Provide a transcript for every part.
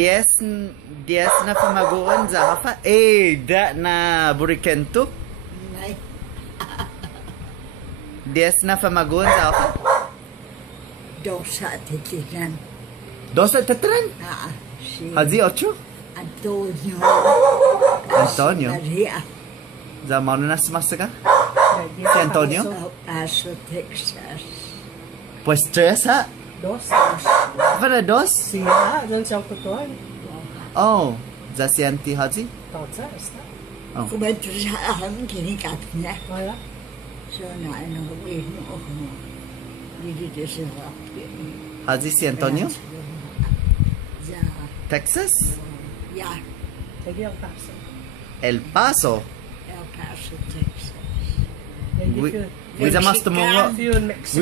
Dies na pamagoon za apa? Da na burikento. Nej. Dies na pamagoon za apa? Dos Titilan. Dos at tatran. Si Hazi ocho? Antonio. Antonio. Maria. Za mano na smasa ka? Si Antonio? Paso, Texas. Pues tres ha? Dos. Para dos? Siya, doon siya kutuan. Oh, za si Auntie Hazi? Totsa, esta. Kumato sa akin, kinikat niya. Wala. So, naano ko ako. Dito sa Rocky. Hazi si Antonio? Ja. Texas? Ja, Lagi ang taso. El Paso? El Paso, Texas. Wiza mas tumungo. Yun, Mexico.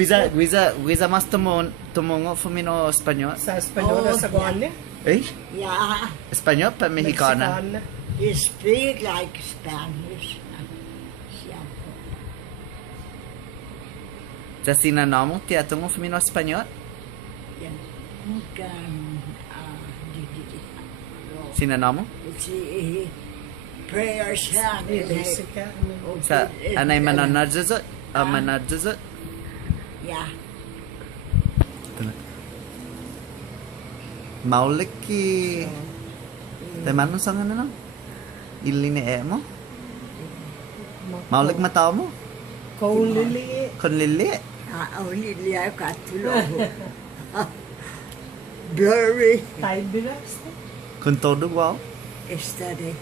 Wiza mas tumungo fumino Espanyol? Sa Espanyol na sa Guan niya. Eh? Ja, Espanyol pa Mexicana? Mexicana. you speak like Spanish. Ja. Za sinanamo ti atungo fumino Espanyol? Ja. Bukan, Sinanamo? si prayers yan. Mexica. Sa anay mananadzazot? Manadzazot? Ja. Maulik ki... Tayo sa nga na lang? Ilini mo? Maulik matao mo? Kung lili. Kon lili? Olivia Catulo. Blurry. Time bilas. Kon todo wow? Study.